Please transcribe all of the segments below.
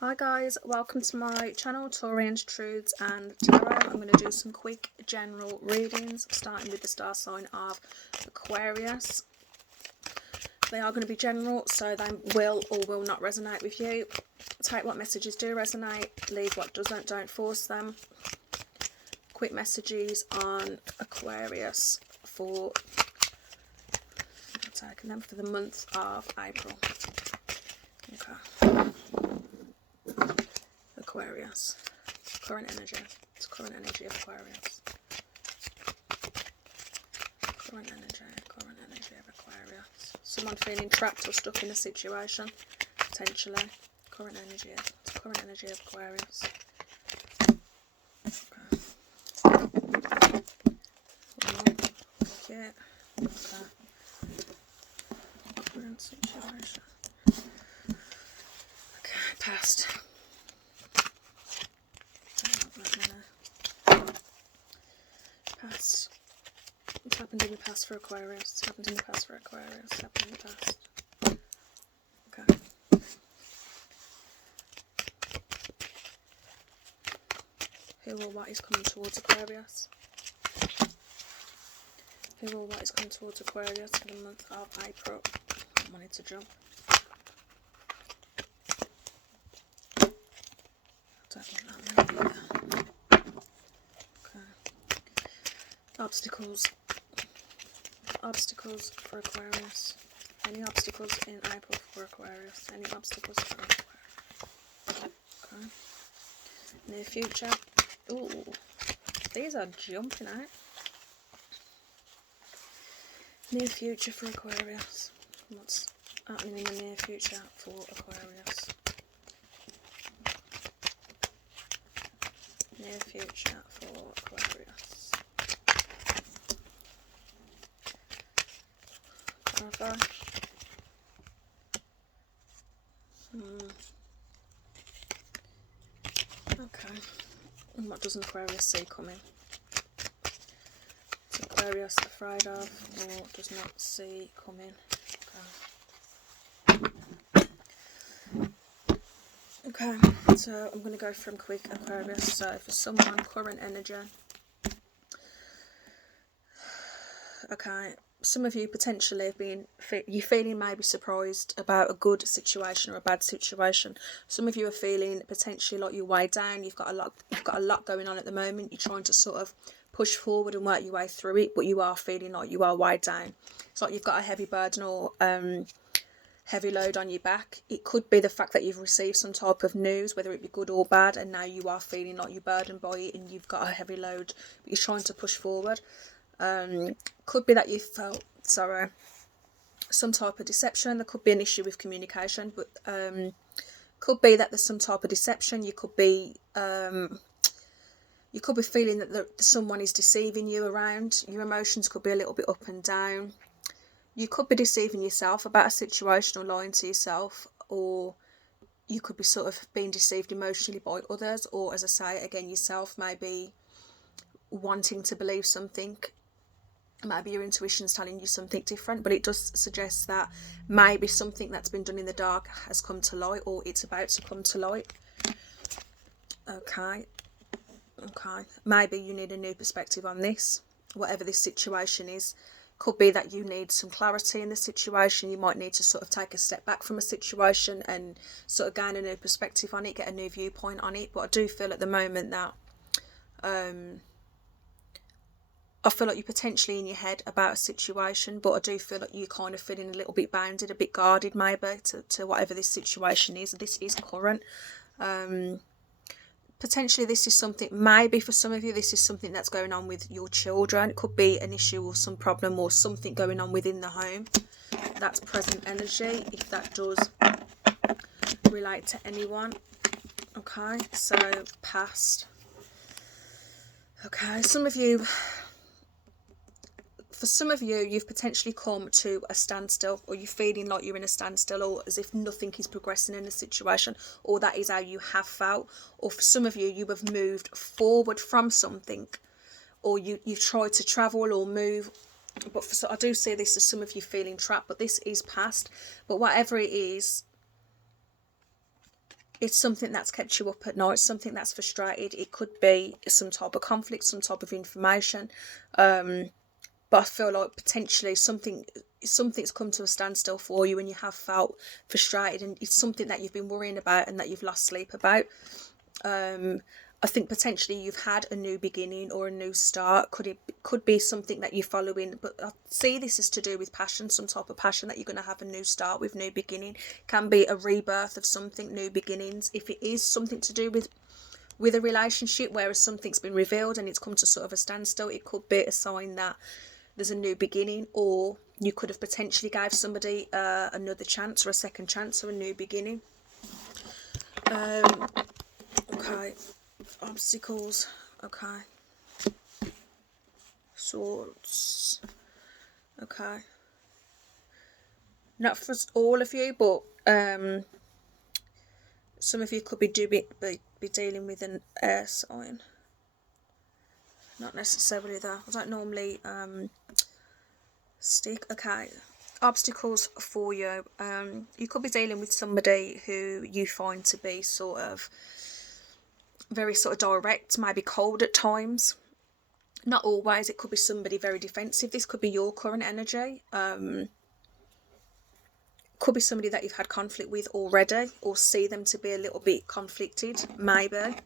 Hi guys, welcome to my channel, Taurians, Truths and Tarot. I'm going to do some quick general readings, starting with the star sign of Aquarius. They are going to be general, so they will or will not resonate with you. Take what messages do resonate, leave what doesn't, don't force them. Quick messages on Aquarius for, I'm taking them for the month of April. Okay. Aquarius. Current energy. It's current energy of Aquarius. Current energy of Aquarius. Someone feeling trapped or stuck in a situation, potentially. Current energy. It's current energy of Aquarius. Okay. Yeah. Okay. Current situation. Okay, past. Past. What's happened in the past for Aquarius? What's happened in the past for Aquarius? What's happened in the past? Okay. Who or what is coming towards Aquarius? Who or what is coming towards Aquarius for the month of April? I wanted to jump. I don't want that either. Okay. Obstacles. Obstacles for Aquarius. Any obstacles in April for Aquarius? Any obstacles for Aquarius? Okay. Near future. Ooh, these are jumping out. Near future for Aquarius. What's happening in the near future for Aquarius? Near future for Aquarius. Clarify. Okay. And what doesn't Aquarius see coming? Is Aquarius afraid of or does not see coming? Okay, so I'm going to go from quick Aquarius. So for someone, current energy. Okay, some of you potentially have been, you're feeling maybe surprised about a good situation or a bad situation. Some of you are feeling potentially like you're weighed down. You've got a lot going on at the moment. You're trying to sort of push forward and work your way through it, but you are feeling like you are weighed down. It's like you've got a heavy burden or heavy load on your back. It could be the fact that you've received some type of news, whether it be good or bad, and now you are feeling like you're burdened by it and you've got a heavy load, but you're trying to push forward. Could be that you felt some type of deception. There could be an issue with communication, but could be that there's some type of deception. You could be feeling that someone is deceiving you around. Your emotions could be a little bit up and down. You could be deceiving yourself about a situation or lying to yourself, or you could be sort of being deceived emotionally by others, or as I say again, yourself maybe wanting to believe something. Maybe your intuition's telling you something different, but it does suggest that maybe something that's been done in the dark has come to light, or it's about to come to light. Okay. Maybe you need a new perspective on this, whatever this situation is. Could be that you need some clarity in the situation. You might need to sort of take a step back from a situation and sort of gain a new perspective on it, get a new viewpoint on it. But I do feel at the moment that I feel like you're potentially in your head about a situation, but I do feel like you're kind of feeling a little bit bounded, a bit guarded maybe to whatever this situation is. This is current. Potentially this is something, maybe for some of you, this is something that's going on with your children. It could be an issue or some problem or something going on within the home. That's present energy, if that does relate to anyone. Okay, so past. Okay, for some of you, you've potentially come to a standstill, or you're feeling like you're in a standstill, or as if nothing is progressing in a situation, or that is how you have felt. Or for some of you, you have moved forward from something, or you've tried to travel or move. But I do see this as some of you feeling trapped, but this is past. But whatever it is, it's something that's kept you up at night, something that's frustrated. It could be some type of conflict, some type of information. But I feel like potentially something's come to a standstill for you, and you have felt frustrated, and it's something that you've been worrying about and that you've lost sleep about. I think potentially you've had a new beginning or a new start. Could be something that you're following, but I see this is to do with passion, some type of passion that you're going to have a new start with, new beginning. Can be a rebirth of something, new beginnings. If it is something to do with a relationship, whereas something's been revealed and it's come to sort of a standstill, it could be a sign that there's a new beginning, or you could have potentially gave somebody another chance, or a second chance, or a new beginning. Okay, obstacles. Okay, swords. Okay, not for all of you, but some of you could be dealing with an air sign. Not necessarily though. I don't normally stick. Okay, obstacles for you. You could be dealing with somebody who you find to be sort of very sort of direct, maybe cold at times. Not always. It could be somebody very defensive. This could be your current energy. Could be somebody that you've had conflict with already, or see them to be a little bit conflicted, maybe.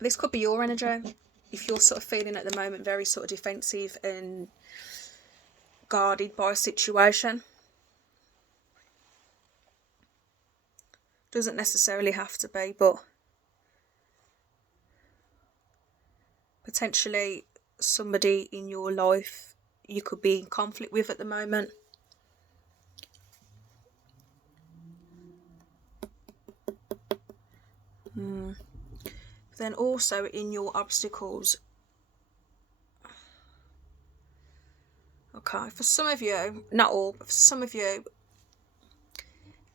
This could be your energy. If you're sort of feeling at the moment very sort of defensive and guarded by a situation. Doesn't necessarily have to be, but potentially somebody in your life you could be in conflict with at the moment. Then also in your obstacles, okay, for some of you, not all, but for some of you,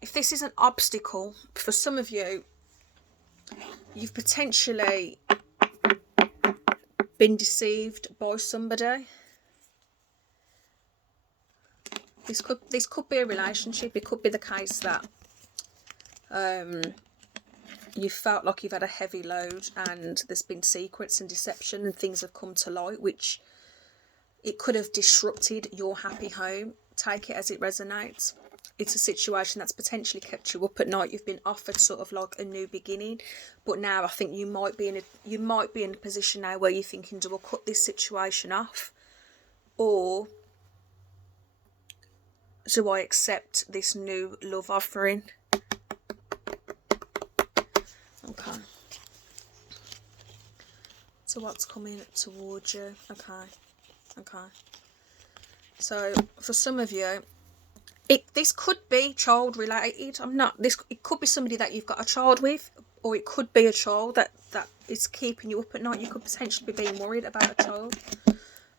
if this is an obstacle, for some of you, you've potentially been deceived by somebody. This could be a relationship. It could be the case that you felt like you've had a heavy load and there's been secrets and deception and things have come to light, which it could have disrupted your happy home. Take it as it resonates. It's a situation that's potentially kept you up at night. You've been offered sort of like a new beginning, but now I think you might be in a position now where you're thinking, do I cut this situation off, or do I accept this new love offering? Okay. So what's coming towards you? Okay. So for some of you, this could be child related. It could be somebody that you've got a child with, or it could be a child that is keeping you up at night. You could potentially be being worried about a child.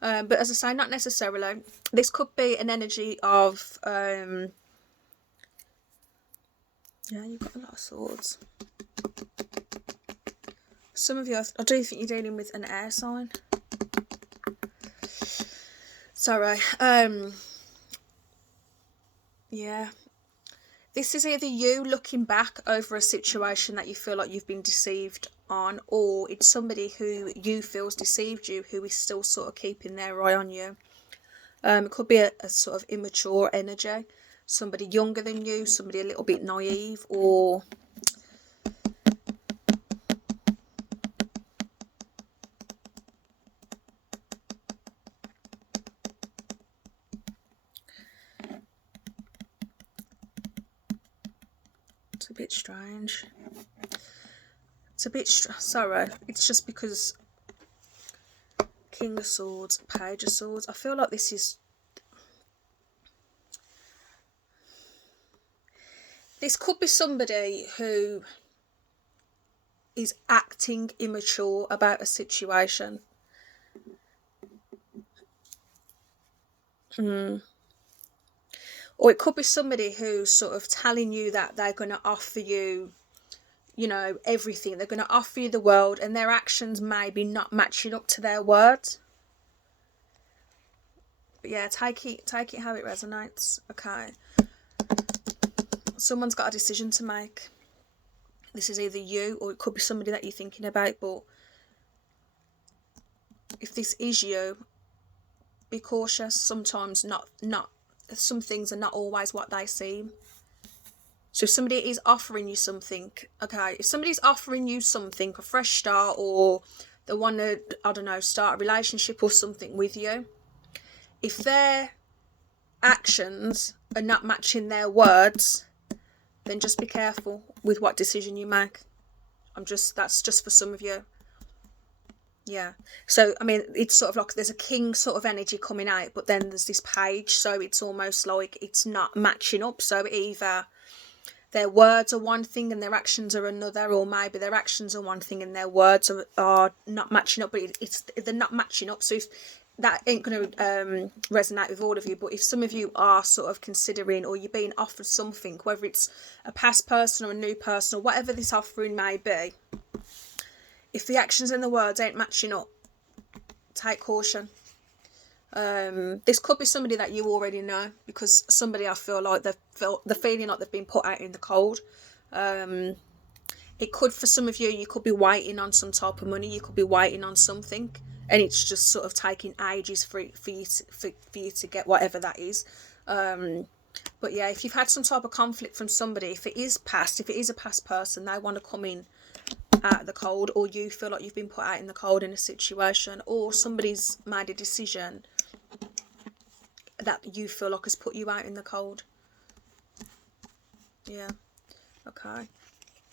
But as I say, not necessarily. This could be an energy of yeah, you've got a lot of swords. Some of you, I do think you're dealing with an air sign. Sorry. Yeah. This is either you looking back over a situation that you feel like you've been deceived on, or it's somebody who you feels deceived you, who is still sort of keeping their eye on you. It could be a sort of immature energy. Somebody younger than you, somebody a little bit naive, or it's a bit strange. Sorry, it's just because King of Swords, Page of Swords. I feel like this could be somebody who is acting immature about a situation. Or it could be somebody who's sort of telling you that they're going to offer you, everything. They're going to offer you the world, and their actions may be not matching up to their words. But yeah, take it how it resonates. Okay. Someone's got a decision to make. This is either you or it could be somebody that you're thinking about, but if this is you, be cautious. Sometimes some things are not always what they seem. So if somebody is offering you something, okay, if somebody's offering you something, a fresh start, or they want to, I don't know, start a relationship or something with you, if their actions are not matching their words, then just be careful with what decision you make. That's just for some of you. Yeah. So, I mean, it's sort of like there's a king sort of energy coming out, but then there's this page, so it's almost like it's not matching up. So either their words are one thing and their actions are another, or maybe their actions are one thing and their words are not matching up, but they're not matching up. So if that ain't going to resonate with all of you, but if some of you are sort of considering, or you're being offered something, whether it's a past person or a new person or whatever this offering may be, if the actions and the words ain't matching up, take caution. This could be somebody that you already know, because somebody, I feel like they're feeling like they've been put out in the cold. It could, for some of you, you could be waiting on some type of money, you could be waiting on something, and it's just sort of taking ages for you to get whatever that is. But yeah, if you've had some type of conflict from somebody, if it is a past person, they want to come in out of the cold, or you feel like you've been put out in the cold in a situation, or somebody's made a decision that you feel like has put you out in the cold. Yeah. Okay.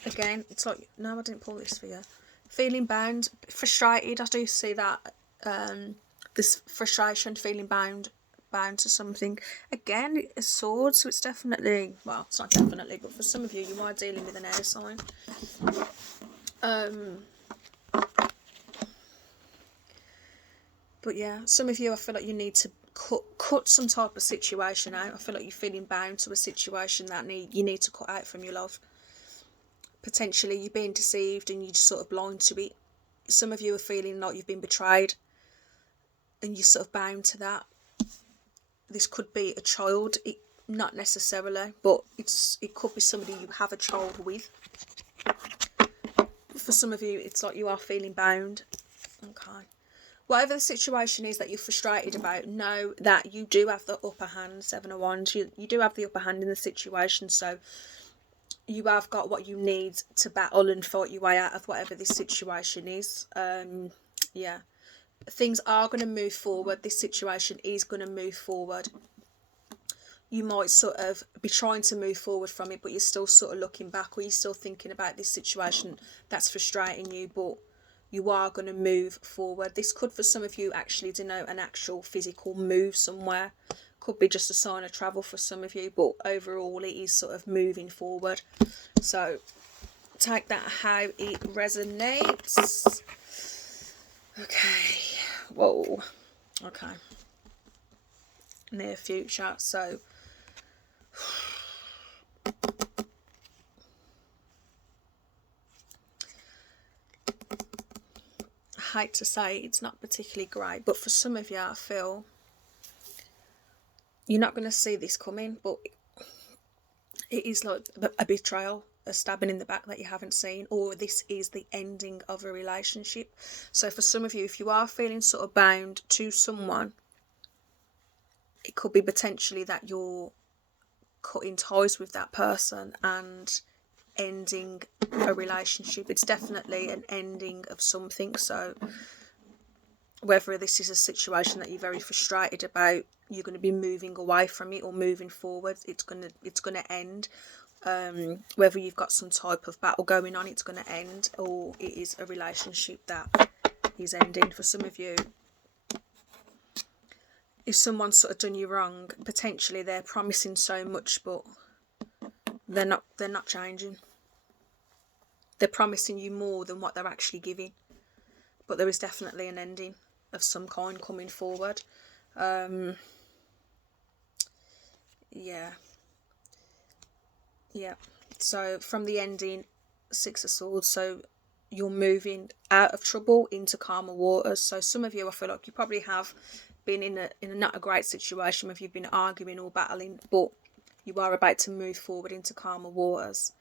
Again, it's like, no, I didn't pull this for you. Feeling bound, frustrated. I do see that. This frustration, feeling bound to something. Again, a sword, so it's definitely, well, it's not definitely, but for some of you, you are dealing with an air sign. But yeah, some of you, I feel like you need to cut some type of situation out. I feel like you're feeling bound to a situation that you need to cut out from your life. Potentially you're being deceived and you're just sort of blind to it. Some of you are feeling like you've been betrayed and you're sort of bound to that. This could be a child, not necessarily, but it could be somebody you have a child with. For some of you, it's like you are feeling bound. Okay. Whatever the situation is that you're frustrated about, know that you do have the upper hand. 7 of Wands, you do have the upper hand in the situation, so you have got what you need to battle and fight your way out of whatever this situation is. Yeah, things are going to move forward. This situation is going to move forward. You might sort of be trying to move forward from it, but you're still sort of looking back, or you're still thinking about this situation that's frustrating you, but you are going to move forward. This could, for some of you, actually denote an actual physical move somewhere. Could be just a sign of travel for some of you, but overall it is sort of moving forward. So take that how it resonates. Okay. Whoa. Okay. Near future. So I hate to say it's not particularly great, but for some of you, I feel you're not going to see this coming, but it is like a betrayal, a stabbing in the back that you haven't seen, or this is the ending of a relationship. So for some of you, if you are feeling sort of bound to someone, it could be potentially that you're cutting ties with that person and ending a relationship. It's definitely an ending of something. So whether this is a situation that you're very frustrated about, you're going to be moving away from it, or moving forward, it's going to end. Whether you've got some type of battle going on, it's going to end, or it is a relationship that is ending. For some of you, if someone's sort of done you wrong, potentially they're promising so much, but they're not changing. They're promising you more than what they're actually giving. But there is definitely an ending of some kind coming forward. Yeah. So from the ending, 6 of Swords, so you're moving out of trouble into calmer waters. So some of you, I feel like you probably have been in a not a great situation where you've been arguing or battling, but you are about to move forward into calmer waters.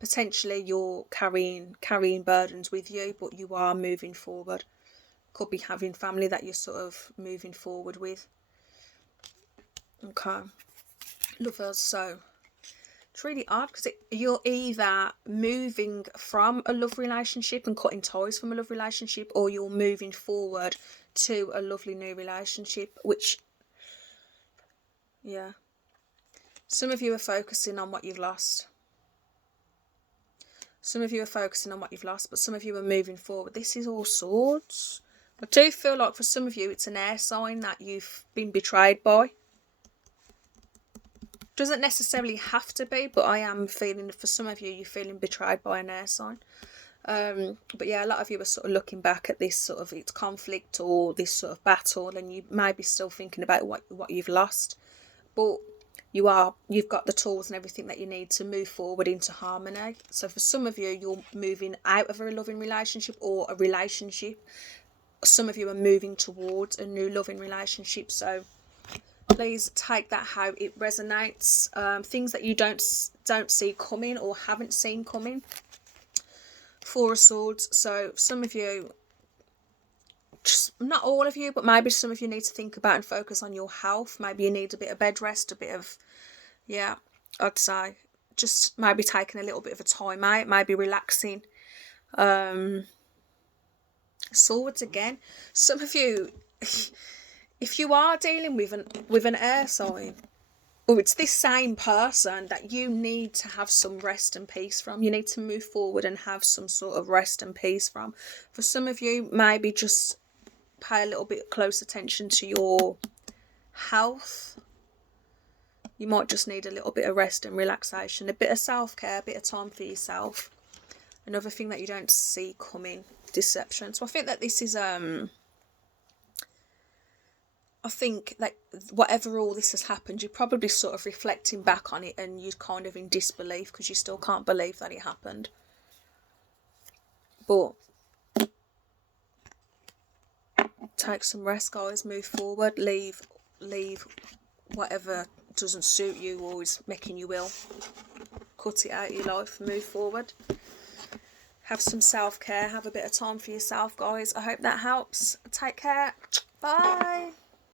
potentially you're carrying burdens with you, but you are moving forward. Could be having family that you're sort of moving forward with. Okay, lovers. So it's really odd because you're either moving from a love relationship and cutting ties from a love relationship, or you're moving forward to a lovely new relationship, which, yeah, some of you are focusing on what you've lost. Some of you are focusing on what you've lost, but some of you are moving forward. This is all swords. I do feel like for some of you it's an air sign that you've been betrayed by. Doesn't necessarily have to be, but I am feeling for some of you, you're feeling betrayed by an air sign. But yeah, a lot of you are sort of looking back at this sort of it's conflict or this sort of battle, and you may be still thinking about what you've lost, but you've got the tools and everything that you need to move forward into harmony. So for some of you, you're moving out of a loving relationship or a relationship. Some of you are moving towards a new loving relationship. So please take that how it resonates. Things that you don't see coming or haven't seen coming. Four of Swords. So some of you, just not all of you, but maybe some of you need to think about and focus on your health. Maybe you need a bit of bed rest, a bit of, yeah, I'd say just maybe taking a little bit of a time out, maybe relaxing. Swords again. Some of you, if you are dealing with an air sign, or it's this same person that you need to have some rest and peace from, you need to move forward and have some sort of rest and peace from. For some of you, maybe just pay a little bit close attention to your health. You might just need a little bit of rest and relaxation, a bit of self-care, a bit of time for yourself. Another thing that you don't see coming, deception. So I think that this is I think that whatever all this has happened, you're probably sort of reflecting back on it and you're kind of in disbelief because you still can't believe that it happened. But take some rest, guys. Move forward. Leave whatever doesn't suit you or is making you ill. Cut it out of your life. Move forward. Have some self-care. Have a bit of time for yourself, guys. I hope that helps. Take care. Bye.